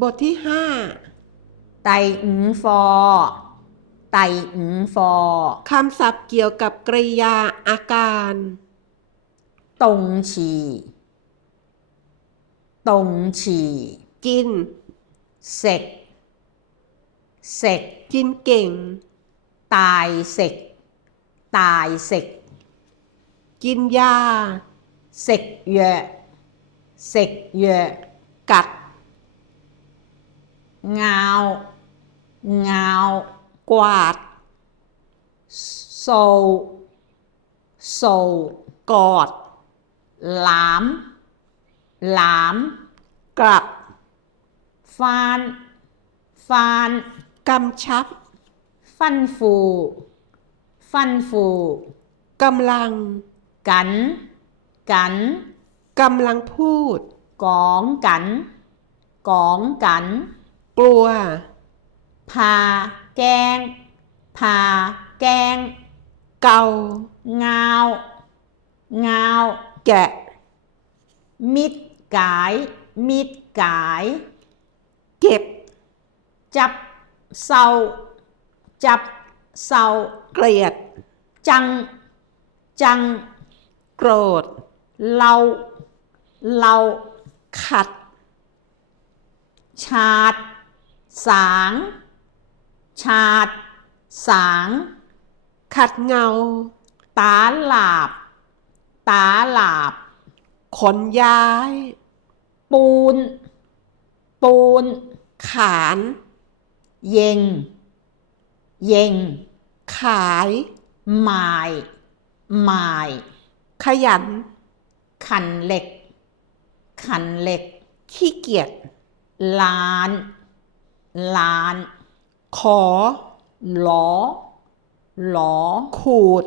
บทที่5第五課第五課คำศัพท์เกี่ยวกับกริยาอาการ動詞動詞กิน食食กินเก่ง大食大食กินยา食藥食藥กัด咬咬กวาด掃掃กอด攬攬กลับ翻翻กำชับ吩咐吩咐กำลัง緊緊กำลังพูด講緊講緊กลัว怕驚怕驚เกา拗拗แกะ搣解搣解เก็บ執收執收เกลียด憎憎โกรธ嬲嬲ขัดឆាតសាងឆាតសាងขัดเงาตาหลาบตาหลาบขนย้าย ปูนปูนขาน เย็งเย็งขาย หมายหมาย ขยันขันเหล็กขันเหล็กขี้เกียจล้านล้าน ขอหลอหลอขูด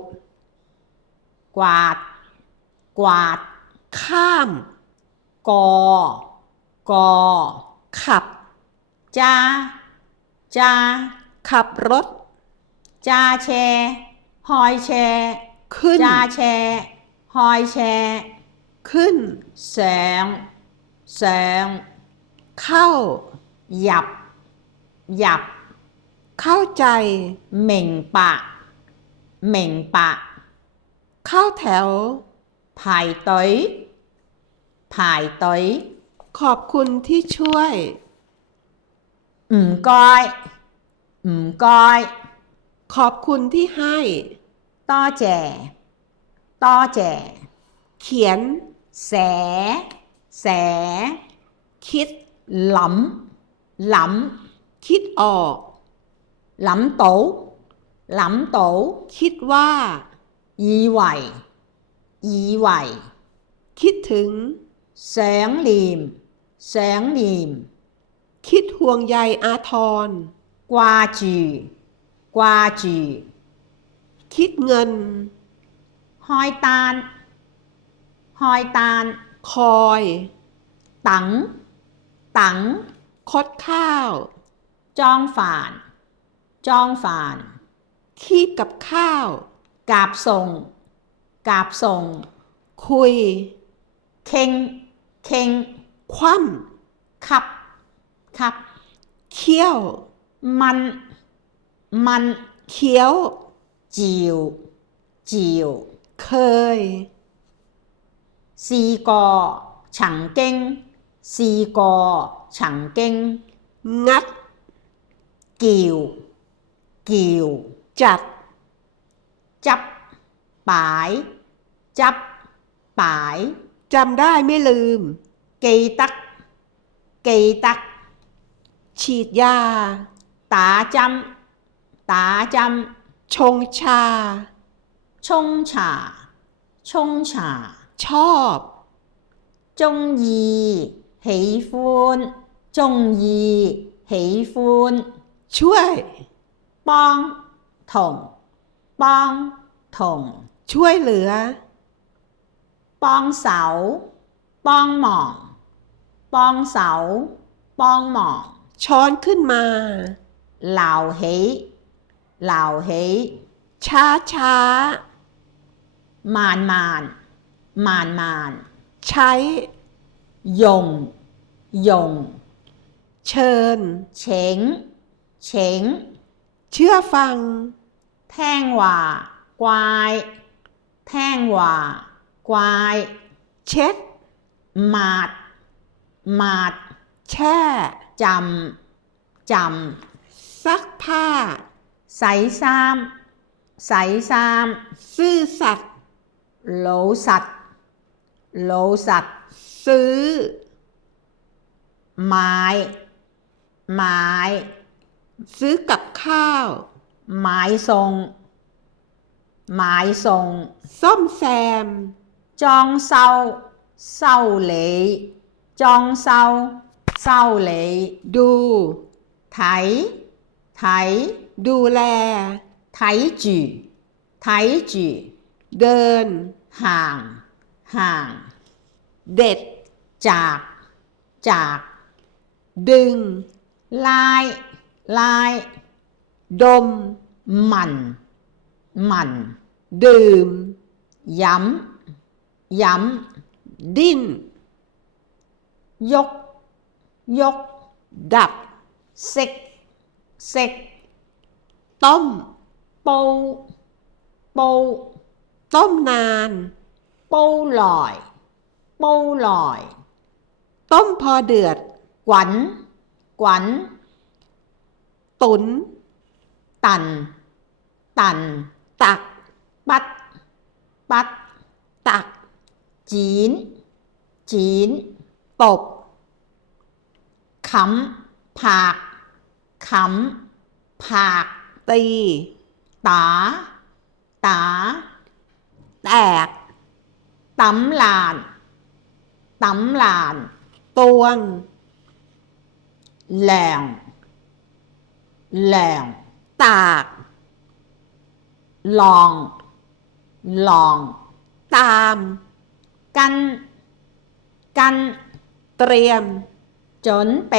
กวาดกวาดข้าม กอกอขับจ้าจ้าขับรถจ้าแชหอยแช ขึ้น จ้าแชหอยแช ขึ้น แสงแสง เข้า หยับหยับเข้าใจเหม่งปะเหม่งปะเข้าแถว排隊排隊ขอบคุณที่ช่วย唔該唔該ขอบคุณที่ให้ 多謝多謝เขียน寫寫คิด諗諗คิดออก諗到諗到คิดว่า 以為以為คิดถึง想念想念คิดห่วงใยอาทร掛住掛住คิดเงิน開單開單คอย等等คดข้าว 裝飯裝飯คีบกับข้าว 夾餸夾餸คุย傾傾คว่吸吸ำเคี้ยว問問เคี้ยว照照เคย試過曾經試過曾經งัด叫叫จัด執擺執擺จำได้ไม่ลืม記得記得ฉีดยา打針打針ชงชา沖茶沖茶ชอบ鍾意喜歡鍾意喜歡ช่วย幫同幫同ช่วยเหลือ幫手幫忙幫手幫忙ช้อนขึ้นมา撈起撈起ช้าช้า慢慢慢慢ใช้ 用用เชิญ เฉิงเฉิง เชื่อฟัง แท่งหว่ากวายแท่งหว่ากวาย เช็ด หมาดหมาด แช่ จำจ ซักผ้า ำใส่ซ้ำใส่ซ้ ซื่อสัตย์ ำโหลสัตว์โหลสัตว์ ซื้อ ไม้ไม้ ซื้อกับข้าว ไม้ทรงไม้ทรง ซ่อมแซม จองเศร้าเศร้าเหลยจองเศร้าเศร้าเหลย ดู ไถไถ ดูแล ไถจื่ไถจื่ เดิน ห่างห่าง เด็ด จากจาก ดึง ลายลาย ดม หมันหมัน ดื่ม ย้ำย้ ดิ้น ำยกยก ดับ เซ็กเซ็ก ต้ม ปูปู ต้มนาน ปูลอยปูลอย ต้มพอเดือด กวันกวัน ตุน ตันตัน ตัก ปัดปัด ตัก จีนจีน ตบ ขำผากขำผาก ตี ตาตา แตก ตำลานตำลาน ตวง แหลงแหลง ตาก ลองลอง ตาม กันกัน เตรียม จนเป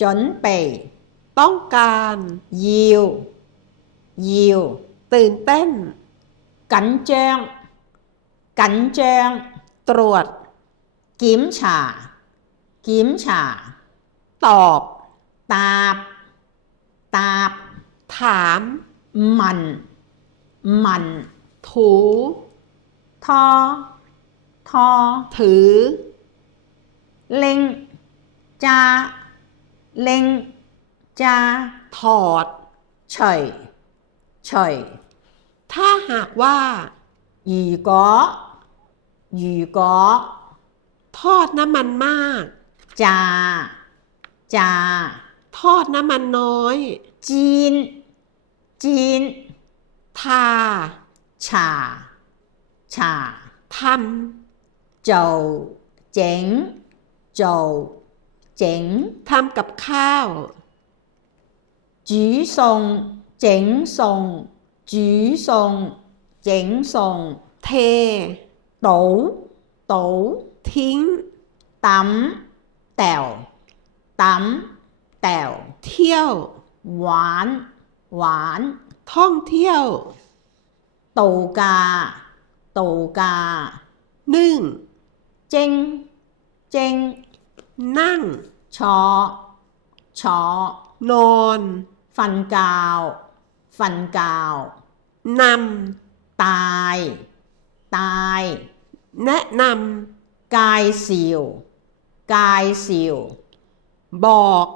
จนเป ต้องการ ยิวยิว ตื่นเต้น กันเจิงกันเจิง ตรวจ กิมฉากิมฉา ตอบ ตาบตาบ ถาม มันมัน ถู ทอทอ ถือ เล็งจาเล็งจา ถอด เฉยเฉย ถ้าหากว่า 如果如果 ทอดน้ำมันมาก จาจา ทอดน้ำมันน้อย จีนจีน ทา ฉาฉา ท โจเจ๋งโจเจ๋ง ำ ทำกับข้าว จีส่งเจ๋งส่งจีส่งเจ๋งส่ง เท โตโต ทิ้ง ตำแต๋วตำแต๋ว เที่ยว หวานหวาน ท่องเที่ยว ตูกาตูกา นึ่ง เจ๋งเจ๋ง นั่ง ชอชอน อน ฟันกาวฟันกาว น ตายตาย ำ แนะน กายสิวกายสิว ำ บอก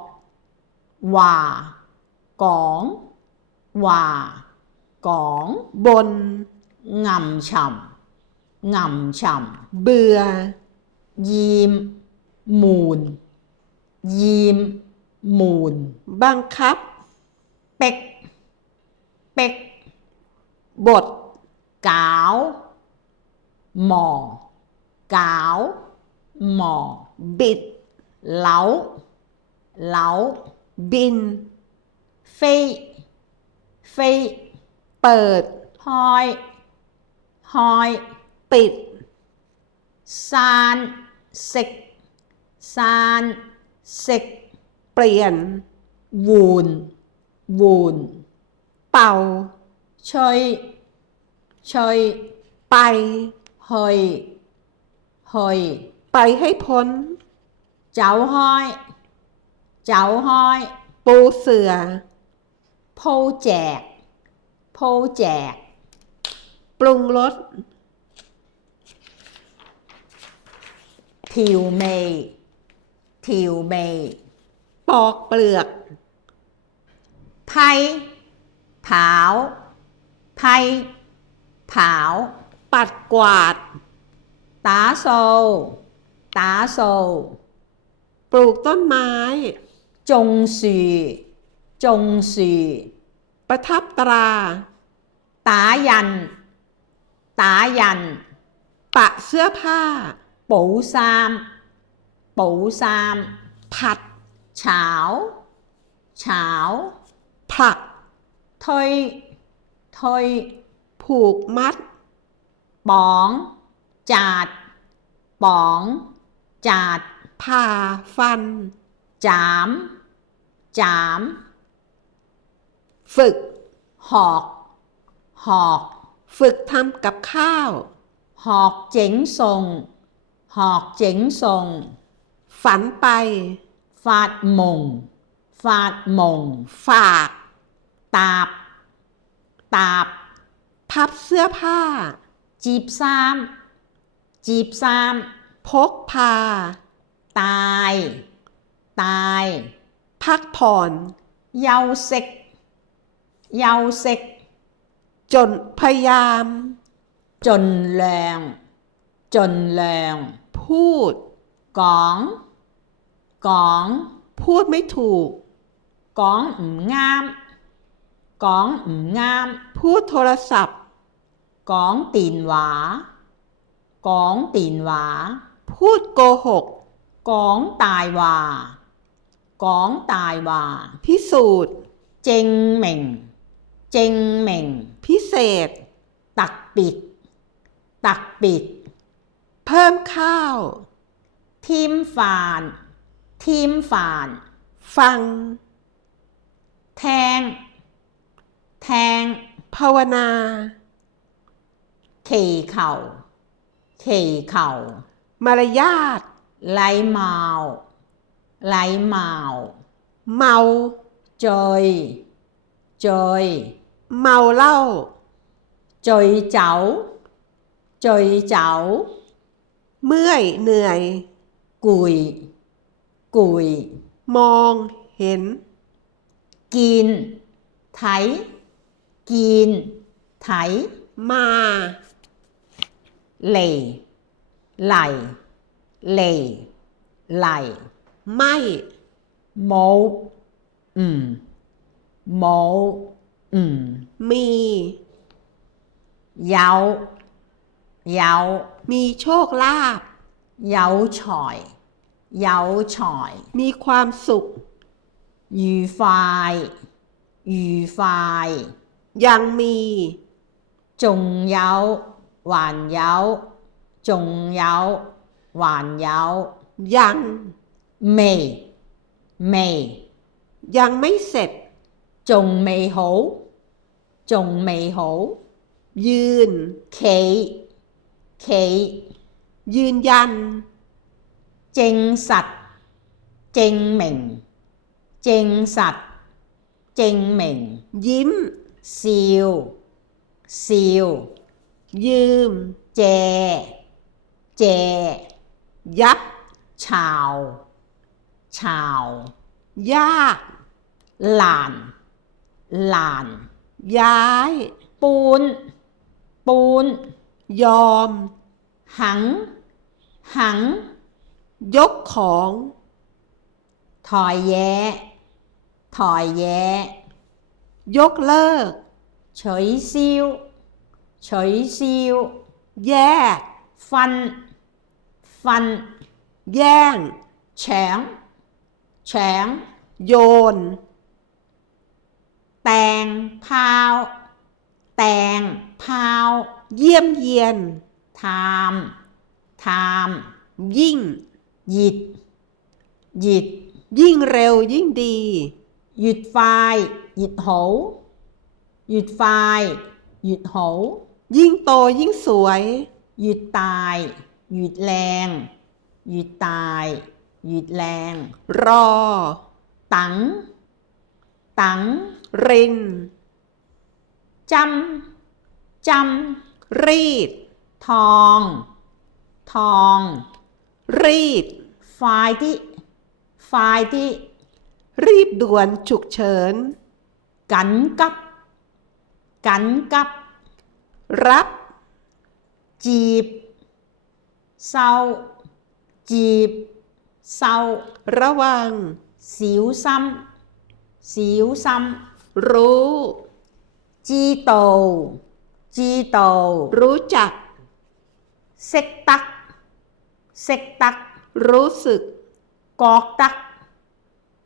ว่ากองว่ากอง บน งำฉ่ำงำฉ่ เบื่อ ำยีมมูนยีมมูน บังคับ เป็กเป็ก บท กาวหมอกาวหมอ บิด เหลาเหลา บิน เฟยเฟย เปิด หอยหอย ปิด ซานเซกซานเซก เปลี่ยน วูนวูน เป่า เชยเชย ไป เฮยเฮย ไปให้พ้น เจ้าห้อย เจ้าห้อย ปูเสือ โพแจกโพแจก ปรุงรส ทิวเมยทิวเมย ปอกเปลือก ไผ่เผาไผ่เผา ปัดกวาด ตาโซตาโซ ปลูกต้นไม้ จงสีจงสี ประทับตรา ตายันตายัน ปะเสื้อผ้า ปูซามปูซาม ผัด เฉาเฉา ผลัก ถอยถอย ผูกมัด ป๋องจาดป๋องจาด ผ่าฟัน จามจาม ฝึก หอกหอก ฝึกทำกับข้าว หอกเจ๋งทรงหอกเจ๋งทรง ฝันไป ฟาดมงฟาดมง ฝาก ตาบตาบ พับเสื้อผ้า จีบซ้ำจีบซ้ พกพา ำตายตาย พักผ่อน เยาเซกเยาเซก จนพยายาม จนแรงจนแรง พูด กองกอง พูดไม่ถูก กองงามกองงาม พูดโทรศัพท์ กองตีนหวากองตีนหวา พูดโกหก กองตายหวากองตายหวา พิสูจน์ เจงเหม่งเจงเหม่ง พิเศษ ตักปิดตักปิด เพิ่มข้าว ทิมฝานทิมฝาน ฟัง แทงแทง ภาวนา เข่เข่าเข่เข่าม ารยาท ไหลเมาไหลเมา เมา จอยจอย เมาเหล้า จอยเจ้าจอยเจ้า เมื่อยเหนื่อย กุยกุย มองเห็น กินไถกินไถ มา เหล่ไหลเหล่ไหล ไม่ โมโม มี เยาเยา มีโชคลาภ เยาฉ่อยเยาฉ่อย มีความสุข 愉快愉快 ยังมี 仲有還有仲有還有 ยัง 未未 ยังไม่เสร็จ 仲未好仲未好 ยืน 企企 ยืนยัน 證實證明證實證明 ยิ้ม 笑笑 ยืม 借借 ยับ 巢巢 ยาก 難難 ย้าย 搬搬 ยอม 肯肯 ยกของ 抬嘢抬嘢 ยกเลิก 取消取消 แยก 分分 แย่ง 搶搶 โยน แตงพาวแตงพาว เยี่ยมเยียน ทามทาม ยิ่ง หยิดหยิด ยิ่งเร็วยิ่งดี หยุดไฟหยุดโหหยุดไฟหยุดโห ยิ่งโตยิ่งสวย หยุดตายหยุดแรงหยุดตายหยุดแรง รอ ร ตังตัง ริน จำจำ รีด ทองทอง รีด ไฟที่ไฟที่ รีบด่วนฉุกเฉิน กันกับกันกับ รับ จีบเศร้าจีบเศร้า ระวัง สิวซ้ำสิวซ้ รู้ ำจีโตจีโต รู้จัก เซกตักเซกตัก รู้สึก กอกตัก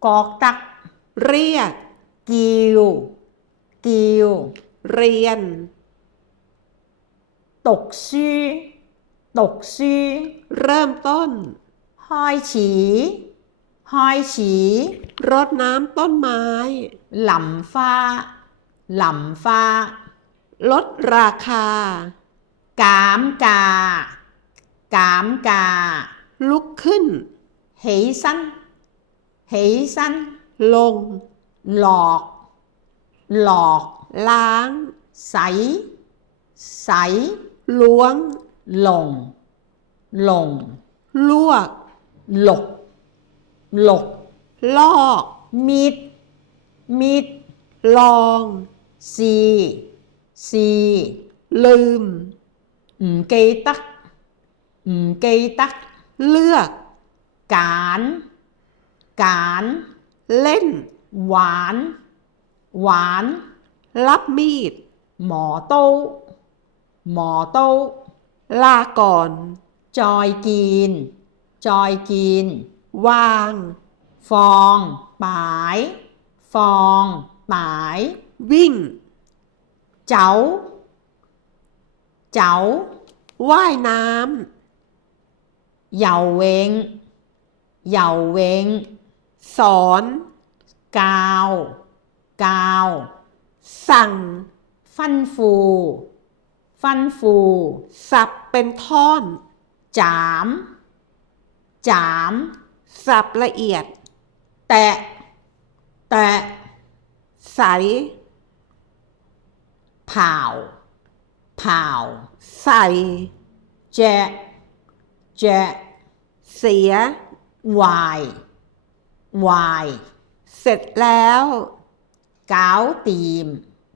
กอกตัก เรียก กิวกิว เรียน ตกซื้อตกซื้อ เริ่มต้น ห้อยฉีห้อยฉี รดน้ำต้นไม้ หล่ำฟ้าหล่ำฟ้า ลดราคา กามกากามกา ลุกขึ้น เหสันเหสัน ลง หลอกหลอก ล้าง ใสใส ล้วง หลงหลง ลวก หลกหลก ลอก มิดมิด ลอง ซีซี ลืม 唔記得唔記得 เลือก 揀揀 เล่น หวานหวาน รับมีด หมอโต้หมอโต้ ลาก่อน จอยกินจอยกิน วาง ฟองปายฟองปาย วิ่ง เจ้าเจ้า ว่ายน้ 游泳游泳 ำ สอน กาวกาว สั่ง ฟันฟูฟันฟู สับเป็นท่อน จามจาม สับละเอียด แตะแตะ ใส ผ่าวผ่าว ใส่ แจะแจะ เสีย วายวาย เสร็จแล้ว กาวตีม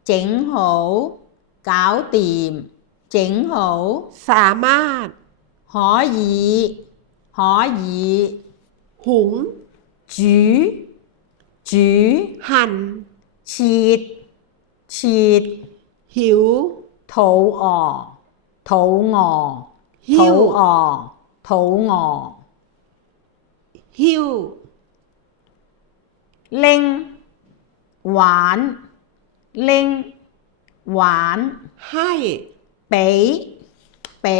เจ๋งโหกาวตีมเจ๋งโห สามารถ หอหยีหอหยี หุง จือจือ หั่น ฉีดฉีด หิว โถออโถงอ หิ โถ ว ออโถงอ หิ้ว เล่งหวานเล่งหวาน ให้ เป๋เป๋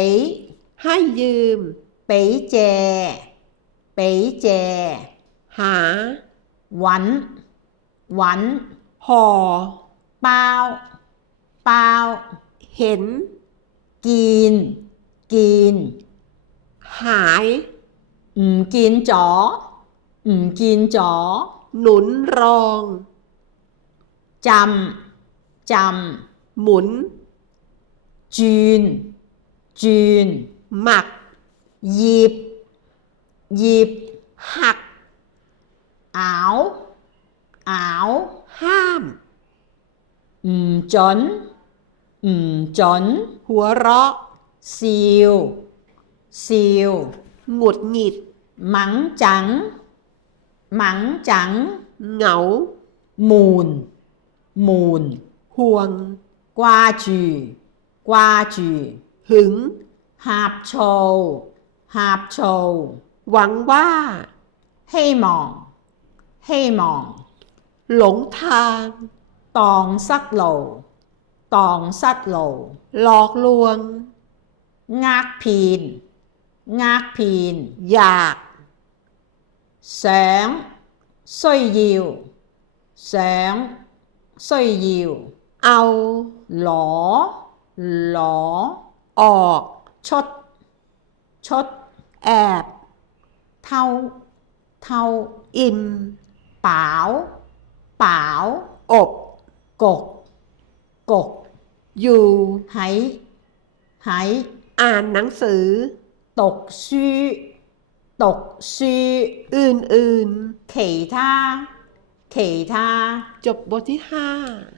ให้ยืม เป๋แจเป๋แจ หา หวันหวัน ห่อ เปล่าเปล่า เห็น กินกิน หาย กินจ๋อกินจ๋อ หนุนรอง จำจ หมุน ำจืนจืน หมัก หยิบหยิบ หัก อ้าวอ้าว ห้าม จนจน หัวเราะ ซิวซิว หงุดหงิด หมังจังหมังจัง เหงา มูนมูน ห่วง กวาจือกวาจือ หึง หาบโชว์หาบโชว์ หวังว่า ให้มองให้มอง หลงทาง ตองซัดโลตองซัดโล หลอกลวง งากพีนงากพีน อยาก แสง需要แสง需要 เอา หลอหลอ ออก ชดชด แอบ เท่าเท่า อิ่ม ไป保保 อบ กกกก อยู่ ไหไห อ่านหนังสือ ตกชื่อตกชื่อ อื่น 其他其他 ๆ จบบทที่ 5